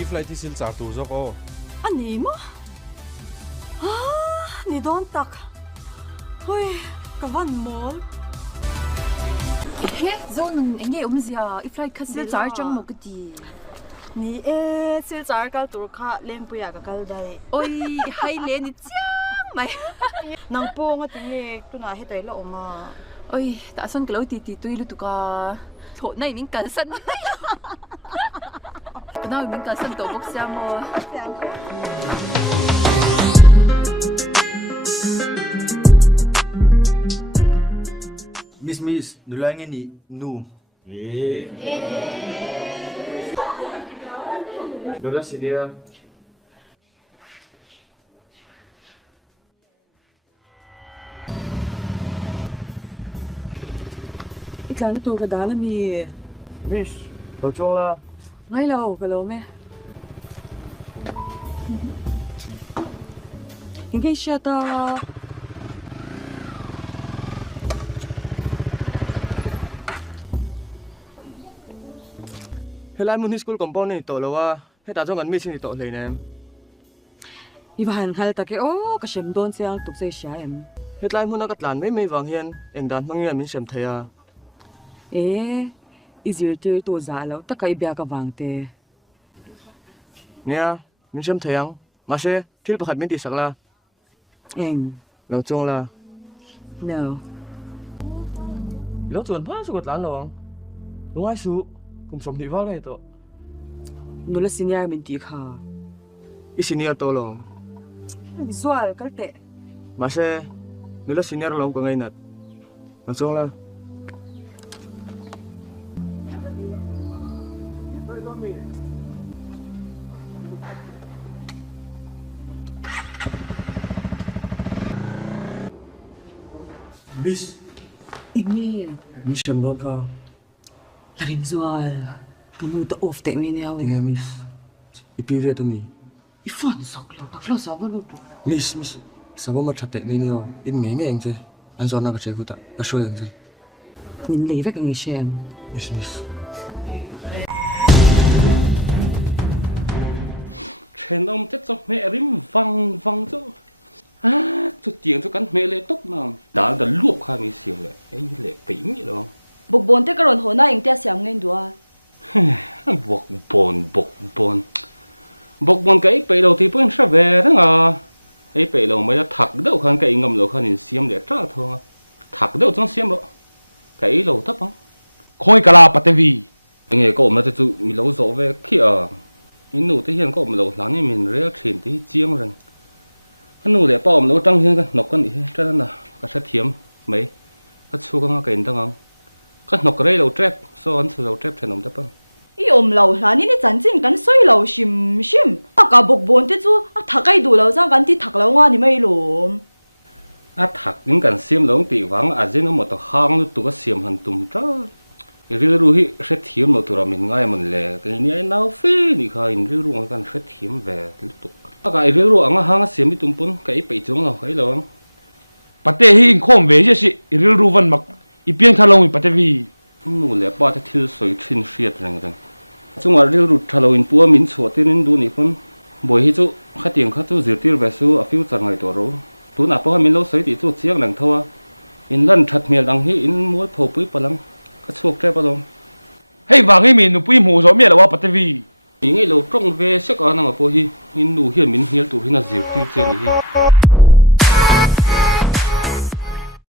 beef lại thì xin trả tù cho cô. Anh ấy mà? Nhi đón tắc. Ôi, cái văn mol. Hey, zon anh nghe gì à? If like kasi zar chang mo kiti. Nhi sil zar kal tur kha lem puya ka kal dai. Ôi, hay lên đi chang mày. Nang po nga tingi tu na hitay la oma. Ôi, tại sao cái lối tì tôi lu tụ ca. Thôi này mình cần sân. Cái nào mình cần sân tổ bốc xe mà. Miss, nulangin ni Nu. Nula si dia. Iklan tu ka dala mi. Miss, đâu chung là. Ngay lâu ka lo me. Ingay siya ta. Helai mun school compound ni to lawa. He ta jong an miss ni to hlei nem. Iwan hal ta ke o ka shem don siang tuk se siya em. Helai mun ka tlan mai wang hian eng dan mangi min sem thaya. Izir tu to za lo ta kai bia ka wang te. Nia, min sem thayang. Ma se thil pakhat min ti sakla. Eng. Lo chung la. No. Lo chuan pha su ko tlan lo. Lungai su kum som ni wa le to. Nula senior min ti kha. I senior to lo. Visual kal te. Ma se nula senior lo ko ngai nat. Lo chung la. Miss, Ini. min sem don ka. Larin zual. Kamu ta off te mi niya. Tinga miss. Ipire to mi. Ifan saklo. Taklo sa ba lo. Miss, sabo ma thatek ni niyo. In nge eng che. An zona ka che ku ta. Ka shoy eng che. Min lei vek ang shem. Miss. Trên ông chết cho mẹ rim văng văng chỗ cho tiếng cho cắn mẹ lệ tốc nào đã luộc khai mình xỉu lệ ấy lệ bỉ vậy đó Bộc bồn thế cái rồi hồi nay anh ta xem ngay đùa. bộc bồn cái bể đầu thì vẫn sẽ về đó à ấy bể đầu mới đã thặc đâu khăn cái ngầm đầu khăn nhìn xiêm để trả thôi thặc đâu trong xiêm đó cái đầu thấp không khôi cả là bát vi nghe cậu mà tự mình lâu rõ về kia in nụ thì hiện cậu mà lâu lắm mình rẽ chuyển thì chiang rồi anh nụ để bao mà lâu trăng hiện cái nọc cái gì cho nên là cái sát thiếm mấy cái số cái cái đó cái nọc cái lâu trép so anh số lâu trép thì nồng đắp lắm Ý lâu là ní chân chính cái soi lâu sim sim. Cả bộc bồn thế chú thắc cái đủ lâu sao cái tí thắc lâu ngon thì mấy lùm. thắc những cái xiêm lâu tỷ vắng giờ nó một tờ hang nó tụ cái xiêm hành tụm tra riêng ruhi sẽ thiếm một tụi mình ngay mình lệ cái này nào phê đi khai riêng ruộng cái sẽ thiếm về tiếp tục cái riêng ruộng ang hang xiêm bị tụm pun cái bị trúng nào cái lâu bát hi khom về chứ gì ril ruvan mak ipiang thalong bát vi nụ lệ ba cái thiếu soi chín xiết rồi rồi chúng ta riêng ruộng thalo in bua min chuột tin du này pun buổi hi chú khách tiền khách chú diệt tiêu về số ở phiếu chẳng ngày tổ rồi tú nạp bao min lâu soi thì chú chiếc đằng thua in lần thật miệng đằng hi in muối phô bụi palang cái chuột trái bao lông hey vàng hi mình nụ mu zo mẹ là bát vi những cái lâu trong về sắc ở nằm ở phố hi in nụ hiền mình hiền tụ hi là diệt tiêu trên này hi